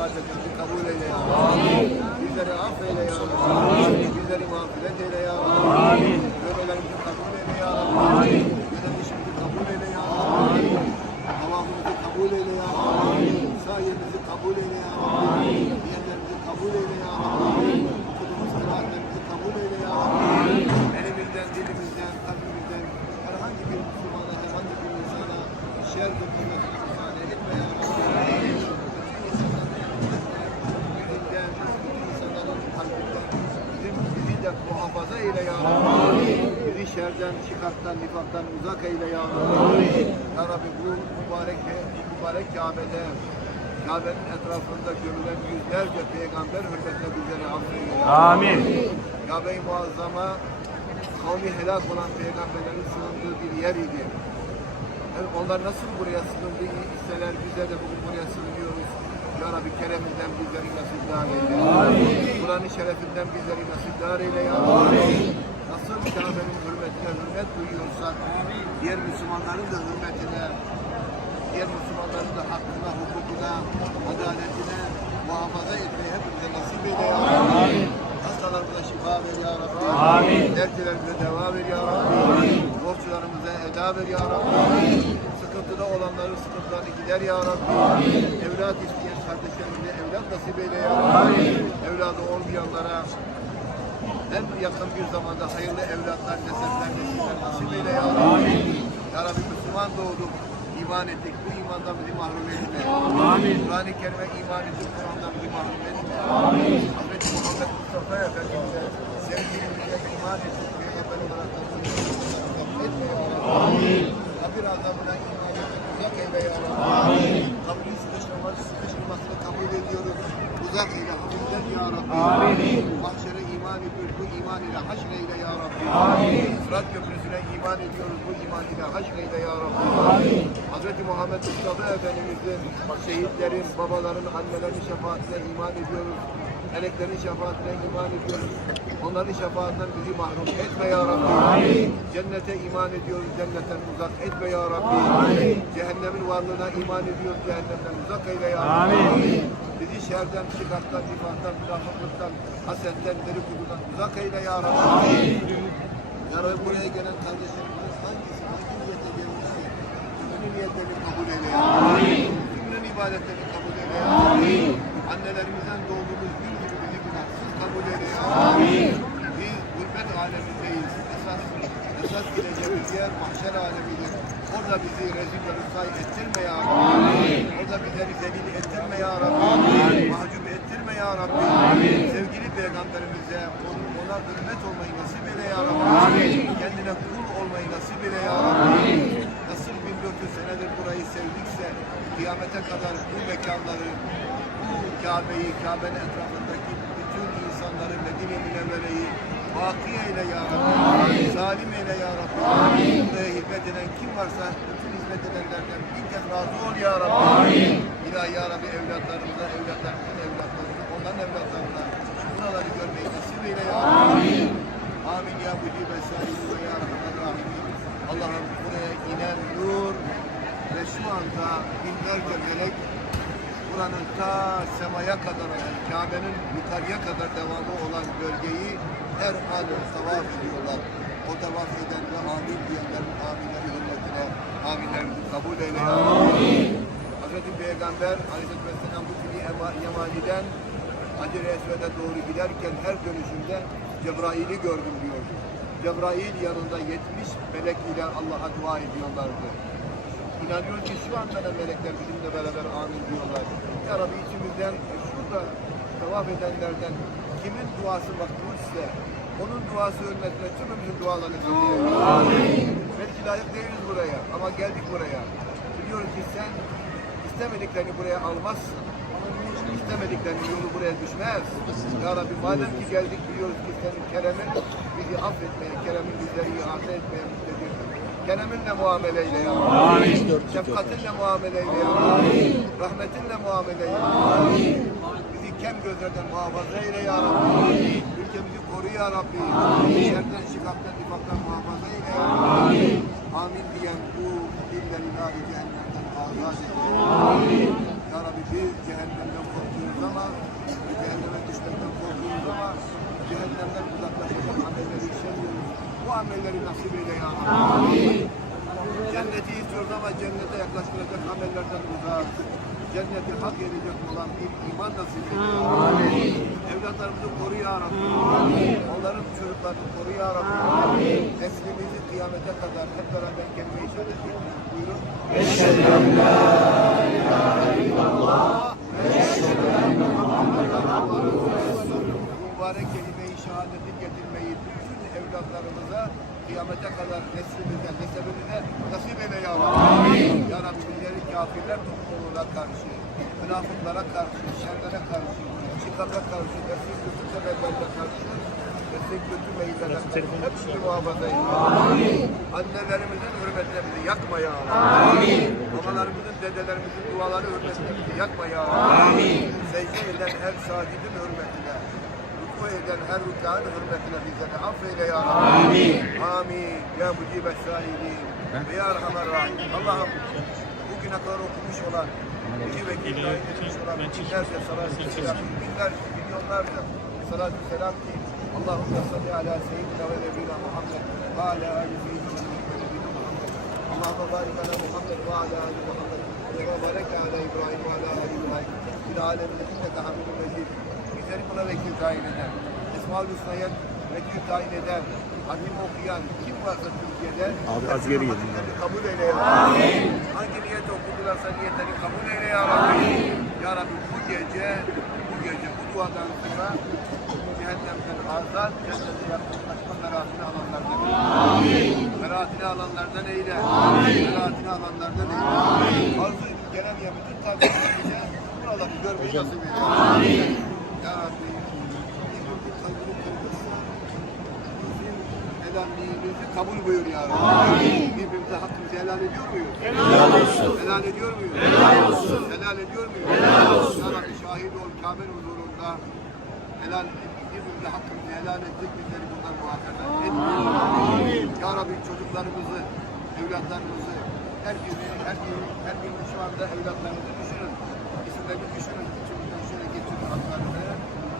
ibadetimizi kabul eyle ya Rabbi. Bizleri affeyle ya Rabbi. Bizleri mağfiret eyle ya Rabbi. Ömelerimizi kabul eyle ya Rabbi. Yönetişimizi kabul eyle ya Rabbi. Havamızı kabul eyle ya Rabbi. Sayemizi kabul eyle ya Rabbi. Niyetlerimizi kabul eyle ya Rabbi. Okuduğumuz kıraatlerimizi kabul eyle ya Rabbi. Elimizden, dilimizden, kalbimizden herhangi bir Müslümana, herhangi bir insana şer dokunmasını müsaade etme ya Rabbi. Yüzünden, insanların kalbinden bizi de muhafaza eyle ya Rabbi. Bizi şerden, şikaktan, nifaktan uzak eyle ya Rabbi. Ya Rabbi bu mübarek Kabe'de, Kabe'nin etrafında görülen yüzlerce peygamber hürmetine bizleri affeyle ya Rabbi. Amin. Kabe-i Muazzama kavmi helak olan peygamberlerin sığındığı bir yer idi. Yani onlar nasıl buraya sığındı isteler, bize de bugün buraya sığınıyoruz. Ya Rabbi kereminden bizleri nasipdar eyle. Kur'an-ı Şerif'inden bizleri nasipdar eyle ya Rabbi. Nasıl Kabe'nin hürmetine hürmet duyuyorsak, diğer Müslümanların da hürmetine, diğer Müslümanların da hakkına, hukukuna, adaletine muhafaza etmeyi hepimize nasip eyle ya Rabbi. Hastalarımıza şifa ver ya Rabbi. Amin. Dertlerimize deva ver ya Rabbi. Borçlarımıza eda ver ya Rabbi. Sıkıntıda olanların sıkıntılarını gider ya Rabbi. Evlat isteyen kardeşlerimize evlat nasip eyle ya Rabbi. Evladı olmayanlara en yakın bir zamanda hayırlı evlatlar, nesepler, nesiller nasip eyle ya Rabbi. Ya Rabbi Müslüman doğduk, iman ettik. Bu imandan bizi mahrum etme. Kur'an-ı Kerim'e iman ettik, Kur'an'dan bizi mahrum etme. Hazreti Muhammed Mustafa Efendimiz'e sevgilimize iman ettik. Peygamber olarak kabul etme ya Rabbi. Kabir azabına iman ettik. Uzak eyle ya Rabbi. Kabrin sıkıştırmasını kabul ediyoruz. Uzak eyle, hafiften ya Rabbi. Mahşere iman ediyoruz. Bu iman ile haşreyle ya Rabbi. Sırat köprüsüne iman ediyoruz. Bu iman ile haşreyle ya Rabbi. Hazreti Muhammed Mustafa Efendimiz'in, şehitlerin, babaların, annelerin şefaatine iman ediyoruz. Meleklerin şefaatine iman ediyoruz. Onların şefaatinden bizi mahrum etme ya Rabbi. Cennete iman ediyoruz. Cennetten uzak etme ya Rabbi. Cehennemin varlığına iman ediyoruz. Cehennemden uzak eyle ya Rabbi. Bizi şerden, şikaktan, nifaktan, münafıklıktan, hasetten, dedikodudan uzak eyle ya Rabbi. Ya Rabbi buraya gelen kardeşlerimiz hangisi, hangi niyete gelmişse tümünün niyetlerini kabul eyle ya Rabbi. Tümünün ibadetlerini kabul eyle ya Rabbi. Annelerimizden doğduğumuz gün gibi bizi günahsız kabul eyle ya Rabbi. Biz gurbet alemindeyiz. Esas gideceğimiz yer mahşer alemidir. Orada bizi rezil ve rüsvay ettirme ya Rabbi. Orada bizleri zelil ettirme ya Rabbi. Mahcup ettirme ya Rabbi. Sevgili peygamberimize ona hürmet olmayı nasip eyle ya Rabbi. Kendine kul olmayı nasip eyle ya Rabbi. Nasıl 1400 senedir burayı sevdikse kıyamete kadar bu mekanları, bu Kabe'yi, Kabe'nin etrafındaki bütün insanları, Medine Münevvere'yi baki eyle ya Rabbi. Zalim eyle ya Rabbi. Buraya hizmet eden kim varsa bütün hizmet edenlerden bin kez razı ol ya Rabbi. İlahi ya Rabbi evlatlarımıza, evlatlarımızın evlatlarımıza, onların evlatlarına buraları görmeyi nasip eyle ya Rabbi. Amin ya Mucib Esra'yı ve ya Rahman. Allah'ım buraya inen nur ve şu anda binlerce melek buranın ta semaya kadar olan, Kabe'nin yukarıya kadar devamı olan bölgeyi her an tavaf ediyorlar. O tavaf eden ve amin diyenlerin aminleri hürmetine aminlerimizi kabul eyle ya Rabbi. Hazreti Peygamber Aleyhisselam bu fili Yemani'den Hacer-i Esved'e doğru giderken her dönüşünde Cebrail'i gördüm diyordu. Cebrail yanında 70 melek ile Allah'a dua ediyorlardı. İnanıyoruz ki şu anda da melekler bizimle beraber amin diyorlar. Ya Rabbi içimizden şurada tavaf edenlerden kimin duası makbulse onun duası hürmetine tümümüzün dualarını kabul eyle. Belki layık değiliz buraya ama geldik buraya. Biliyoruz ki sen istemediklerini buraya almazsın. İstemediklerinin yolu buraya düşmez. Ya Rabbi madem ki geldik biliyoruz ki senin keremin bizi affetmeye, keremin bizleri ihate etmeye müstedir. Kereminle muamele eyle ya Rabbi. Şefkatinle muamele eyle ya Rabbi. Rahmetinle muamele eyle ya Rabbi. Bizi kem gözlerden muhafaza eyle ya Rabbi. Ülkemizi koru ya Rabbi. Şerden, şikaktan, nifaktan muhafaza eyle ya Rabbi. Amin diyen bu dilleri nâri cehennemden azat eyle. Ya Rabbi biz cehennemden korkuyoruz. amelleri nasip eyle ya Rabbi. Cenneti istiyoruz ama cennete yaklaştıracak amellerden uzak. Cenneti hak edecek olan bir iman nasip eyle. Evlatlarımızı koru ya Rabbi. Onların çocuklarını koru ya Rabbi. Neslimizi kıyamete kadar hep beraber kelime-i şehadet getiririz. Buyurun. Eşhedü en la ilahe illallah ve eşhedü enne Muhammeden abduhu ve resulühü. Mübarek kelime-i şehadeti getirmeyi bütün evlatlarımıza kıyamete kadar neslimize, nesebimize nasip eyle ya Rabbi. Ya Rabbi bizleri kafirler topluluğuna karşı, münafıklara karşı, şerlere karşı, çıkaka karşı, nefsin kötü sebeplerine karşı, nefsin kötü meyillere karşı hepsini muhafaza eyle. Annelerimizin hürmetine bizi yakma ya Rabbi. Babalarımızın, dedelerimizin duaları hürmetine bizi yakma ya Rabbi. Secde eden her sacidin hürmetine, rükû eden her rükûn hürmetine bizleri affeyle ya Rabbi. Amin. Ya mucibe sâilîn ve ya erhamer rahîm. Allah'ım bugüne kadar okumuş olan, iki vekil tayin etmiş olan binlerce salatü selam, binlerce, milyonlarca salatü selam ki Allahümme salli ala seyyidina ve nebina Muhammed ve ala ali seyyidina ve nebina Muhammed. Allahümme barik ala Muhammed ve ala ali Muhammed ve barik ala İbrahim ve ala ali İbrahim. Bir alemine inneke hamidun mecid. Bizleri buna vekil tayin eden, Esma-ül Hüsna'ya vekil tayin eden, hakim okuyan kim varsa Türkiye'de abi az geri gelin. Kabul eyle ya Rabbi. Hangi niyet okudularsa niyetleri kabul eyle ya Rabbi. Ya Rabbi bu gece bu duadan sonra cehennemden azat, cennete yaklaşma merahatini alanlardan eyle. Merahatini alanlardan eyle. Merahatini alanlardan eyle. Arzu edip gelemeyen bütün tabirlerimize buraları görmeyi nasip eyle. Ya Rabbi helalliğimizi kabul buyur ya Rabbi. Birbirimize hakkımızı helal ediyor muyuz? Helal olsun. Helal ediyor muyuz? Helal olsun. Helal ediyor muyuz? Helal olsun. Ya Rabbi şahit ol Kabe huzurunda helal birbirimize hakkımızı helal ettik. Bizleri bundan muhafaza etmeyin. Ya Rabbi çocuklarımızı, evlatlarımızı, her birini şu anda evlatlarımızı düşünün. İsimlerini düşünün. İçimizden şöyle getirin haklarını,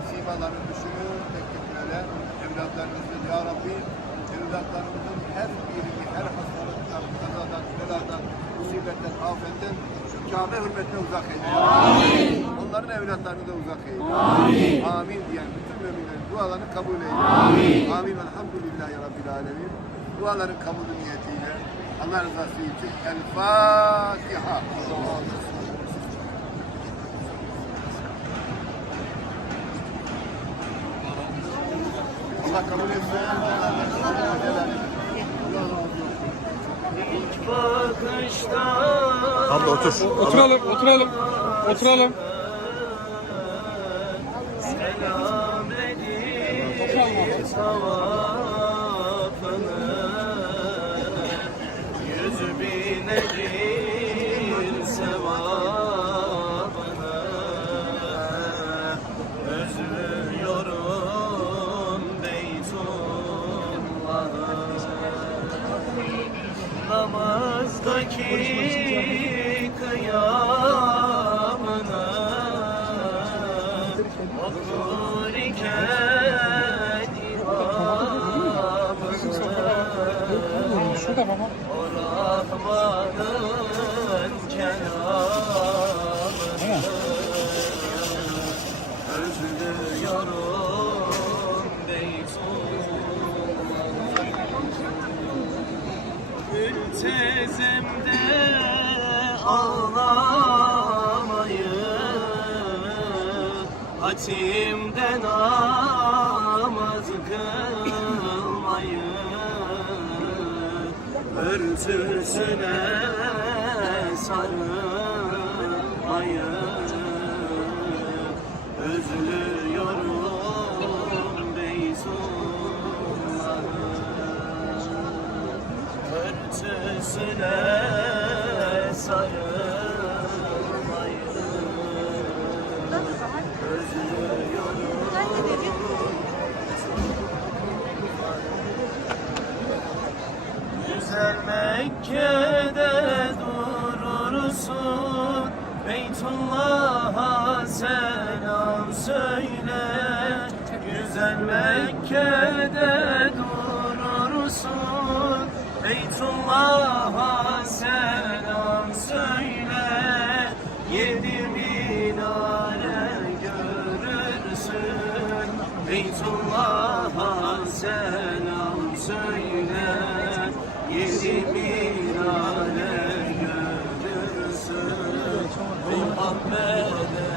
simalarını düşünün. Tek tek böyle evlatlarımızı ya Rabbi. Evlatlarımızın her birini, her hastalıktan, kazadan, beladan, musibetten, afetten şu Kabe hürmetine uzak eyle. Amin. Onların evlatlarını da uzak eyle. Amin. Amin diyen bütün müminlerin dualarını kabul eyle. Amin. Amin. Elhamdülillahi Rabbil Alemin. Duaların kabulü niyetiyle Allah rızası için El Fatiha. Allah kabul etsin. Abla otur. Oturalım. Selam edin tavafını, 100 bin edin sevabını. Özlüyorum Beytullah'ı, namazdaki kıyamını, okur iken imamını, o Rahman'ın kelamını özlüyorum Beytullah'ı. Mültezemde ağlamayı, hatimde namaz kılmayı, örtüsüne sarılmayı özlüyorum Beytullah'ı. Örtüsüne sarılmayı özlüyorum. Güzel Mekke'de durursun, Beytullah'a selam söyle. Güzel Mekke'de durursun, Beytullah'a selam söyle, 7 minare görürsün. Beytullah'a selam söyle, 7 minare görürsün. Muhammed'e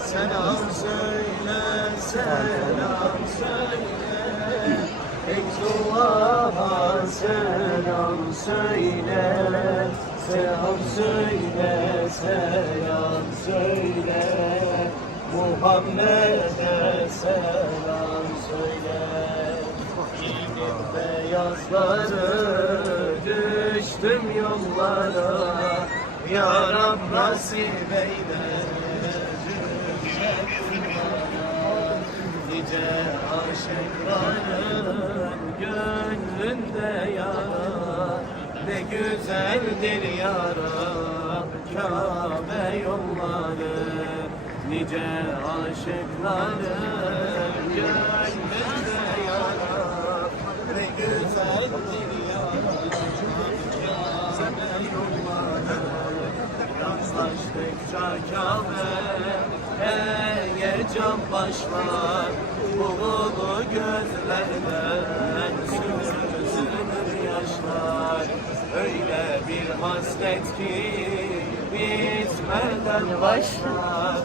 selam söyle, selam söyle. Beytullah'a selam söyle, selam söyle, selam söyle. Muhammed'e selam söyle. Giydim beyazları, düştüm yollara. Ya Rab nasip eyle, nice aşıkların gönlünde yara, ne güzeldir yara, Kabe yolları. Nice aşıkların gönlünde yara, ne güzeldir yara, Kabe yolları. Yaklaştıkça Kabe heyecan başlar, buğulu gözlerden süzülür yaşlar. Öyle bir hasret ki bitmeden başlar,